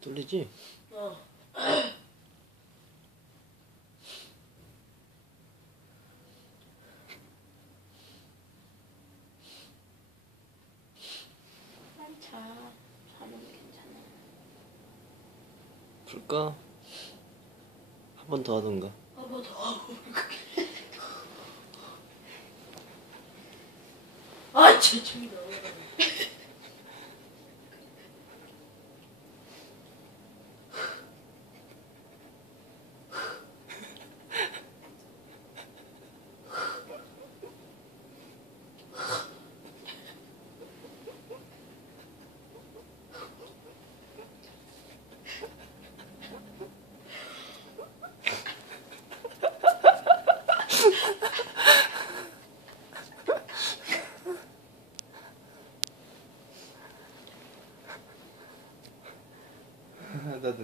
뚫리지? 어. 빨리 자. 자면 괜찮아. 풀까? 한 번 더 하던가. 한 번 더 하고. 아, 진짜 너무. 나도